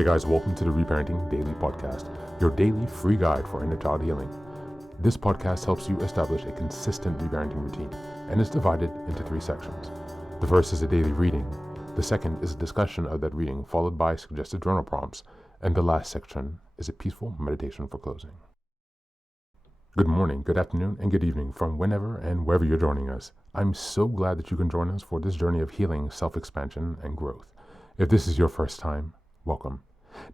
Hey guys, welcome to the Reparenting Daily podcast, your daily free guide for inner child healing. This podcast helps you establish a consistent reparenting routine and is divided into 3 sections. The first is a daily reading, the second is a discussion of that reading followed by suggested journal prompts, and the last section is a peaceful meditation for closing. Good morning, good afternoon, and good evening from whenever and wherever you're joining us. I'm so glad that you can join us for this journey of healing, self-expansion, and growth. If this is your first time, welcome.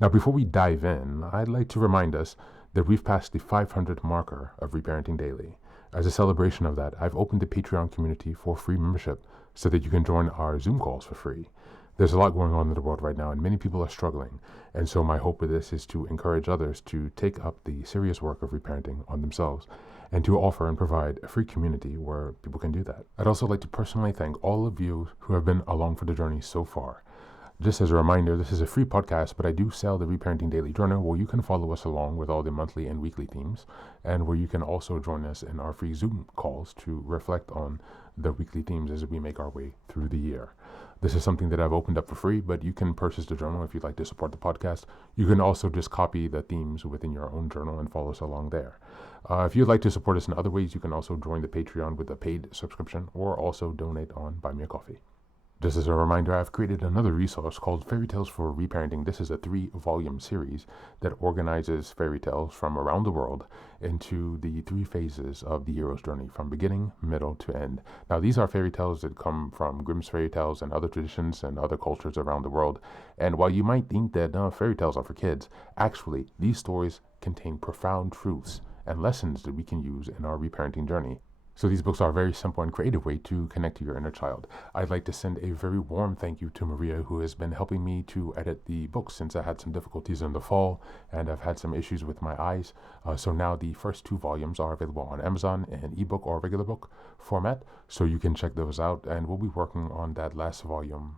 Now, before we dive in, I'd like to remind us that we've passed the 500 marker of Reparenting Daily. As a celebration of that, I've opened the Patreon community for free membership so that you can join our Zoom calls for free. There's a lot going on in the world right now, and many people are struggling. And so my hope with this is to encourage others to take up the serious work of reparenting on themselves and to offer and provide a free community where people can do that. I'd also like to personally thank all of you who have been along for the journey so far. Just as a reminder, this is a free podcast, but I do sell the Reparenting Daily Journal where you can follow us along with all the monthly and weekly themes, and where you can also join us in our free Zoom calls to reflect on the weekly themes as we make our way through the year. This is something that I've opened up for free, but you can purchase the journal if you'd like to support the podcast. You can also just copy the themes within your own journal and follow us along there. If you'd like to support us in other ways, you can also join the Patreon with a paid subscription or also donate on Buy Me a Coffee. Just as a reminder, I've created another resource called Fairy Tales for Reparenting. This is a 3-volume series that organizes fairy tales from around the world into the 3 phases of the hero's journey, from beginning, middle, to end. Now, these are fairy tales that come from Grimm's fairy tales and other traditions and other cultures around the world. And while you might think that fairy tales are for kids, actually, these stories contain profound truths and lessons that we can use in our reparenting journey. So these books are a very simple and creative way to connect to your inner child. I'd like to send a very warm thank you to Maria, who has been helping me to edit the books since I had some difficulties in the fall and I've had some issues with my eyes. So now the first 2 volumes are available on Amazon in ebook or regular book format, so you can check those out, and we'll be working on that last volume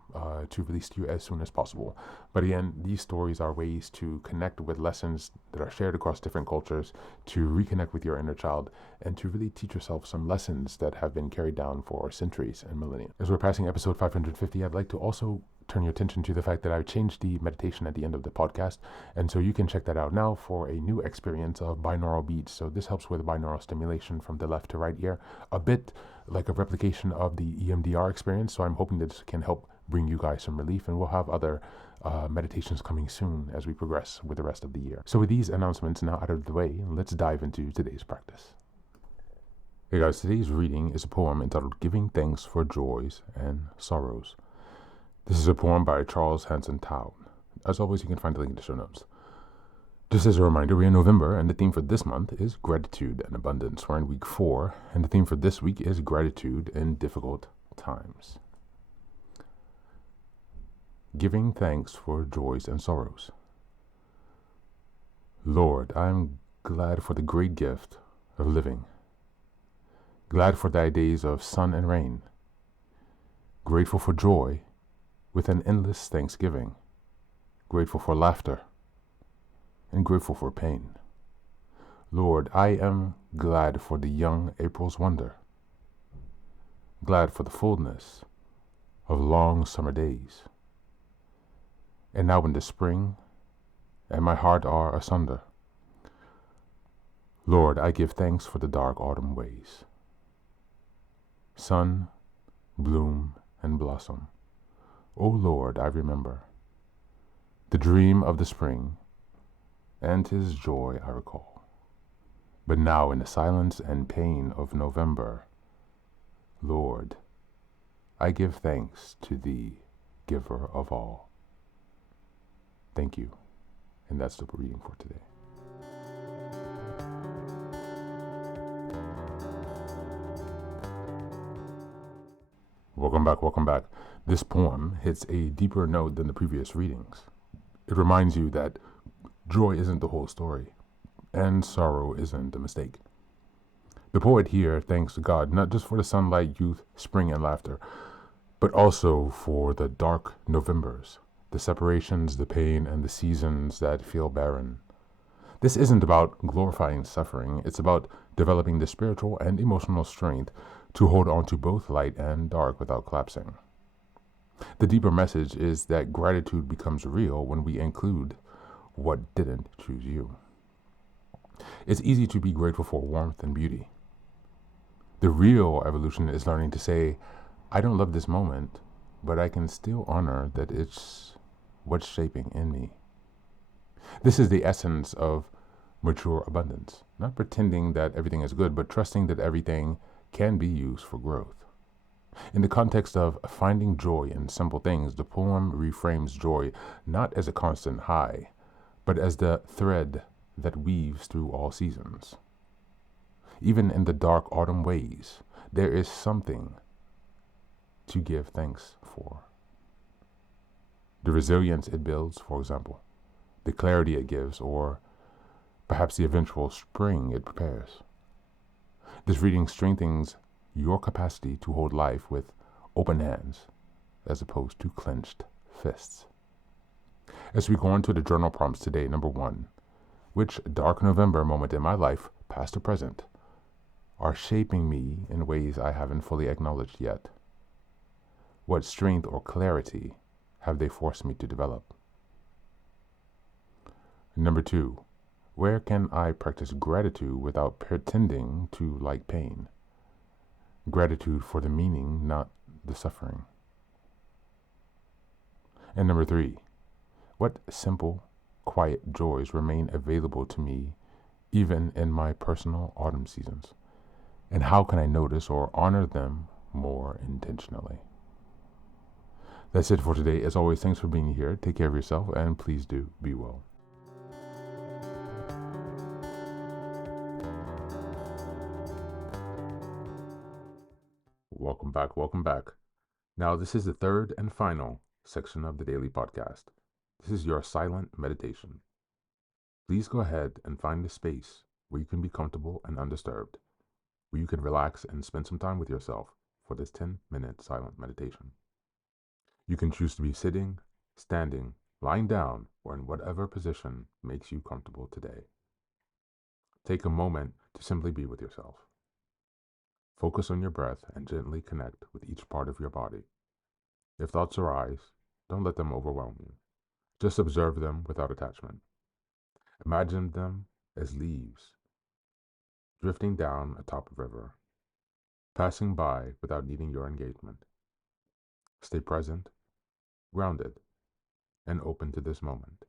to release to you as soon as possible. But again, these stories are ways to connect with lessons that are shared across different cultures, to reconnect with your inner child, and to really teach yourself some lessons that have been carried down for centuries and millennia. As we're passing episode 550, I'd like to also turn your attention to the fact that I've changed the meditation at the end of the podcast, and so you can check that out now for a new experience of binaural beats. So this helps with binaural stimulation from the left to right ear, a bit like a replication of the EMDR experience. So I'm hoping that this can help bring you guys some relief, and we'll have other meditations coming soon as we progress with the rest of the year. So with these announcements now out of the way, let's dive into today's practice. Hey guys, today's reading is a poem entitled Giving Thanks for Joys and Sorrows. This is a poem by Charles Hanson Towne. As always, you can find the link in the show notes. Just as a reminder, we're in November, and the theme for this month is gratitude and abundance. We're in week 4, and the theme for this week is gratitude in difficult times. Giving thanks for joys and sorrows. Lord, I am glad for the great gift of living. Glad for thy days of sun and rain. Grateful for joy with an endless thanksgiving. Grateful for laughter and grateful for pain. Lord, I am glad for the young April's wonder. Glad for the fullness of long summer days. And now in the spring, and my heart are asunder. Lord, I give thanks for the dark autumn ways. Sun, bloom, and blossom. O Lord, I remember the dream of the spring, and his joy I recall. But now in the silence and pain of November, Lord, I give thanks to thee, giver of all. Thank you. And that's the reading for today. Welcome back. This poem hits a deeper note than the previous readings. It reminds you that joy isn't the whole story, and sorrow isn't a mistake. The poet here thanks God not just for the sunlight, youth, spring, and laughter, but also for the dark Novembers, the separations, the pain, and the seasons that feel barren. This isn't about glorifying suffering. It's about developing the spiritual and emotional strength to hold on to both light and dark without collapsing. The deeper message is that gratitude becomes real when we include what didn't choose you. It's easy to be grateful for warmth and beauty. The real evolution is learning to say, I don't love this moment, but I can still honor that it's what's shaping in me. This is the essence of mature abundance, not pretending that everything is good, but trusting that everything can be used for growth. In the context of finding joy in simple things, the poem reframes joy not as a constant high, but as the thread that weaves through all seasons. Even in the dark autumn ways, there is something to give thanks for. The resilience it builds, for example, the clarity it gives, or perhaps the eventual spring it prepares. This reading strengthens your capacity to hold life with open hands as opposed to clenched fists. As we go into the journal prompts today, number 1, which dark November moment in my life, past or present, are shaping me in ways I haven't fully acknowledged yet? What strength or clarity have they forced me to develop? Number 2, where can I practice gratitude without pretending to like pain? Gratitude for the meaning, not the suffering. And number 3, what simple, quiet joys remain available to me even in my personal autumn seasons? And how can I notice or honor them more intentionally? That's it for today. As always, thanks for being here. Take care of yourself, and please do be well. Welcome back. Welcome back. Now, this is the third and final section of the daily podcast. This is your silent meditation. Please go ahead and find a space where you can be comfortable and undisturbed, where you can relax and spend some time with yourself for this 10-minute silent meditation. You can choose to be sitting, standing, lying down, or in whatever position makes you comfortable today. Take a moment to simply be with yourself. Focus on your breath and gently connect with each part of your body. If thoughts arise, don't let them overwhelm you. Just observe them without attachment. Imagine them as leaves drifting down atop a river, passing by without needing your engagement. Stay present, grounded, and open to this moment.